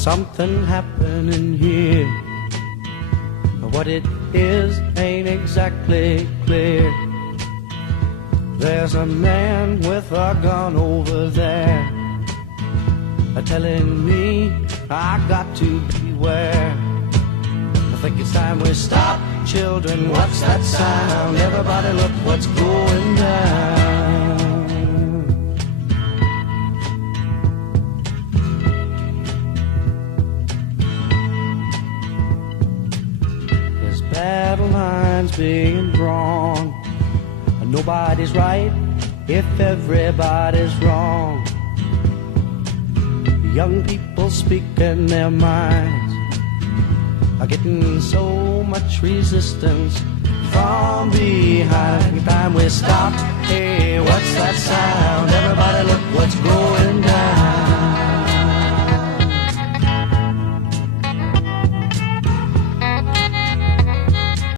something happening here. What it is ain't exactly clear. There's a man with a gun over there, telling me I got to beware. I think it's time we stop. Children, what's that sound? Everybody look what's going down. There's battle lines being drawn. Nobody's right if everybody's wrong. Young people speaking their minds are getting so much resistance from behind. Every time we stop, hey, what's that sound? Everybody look what's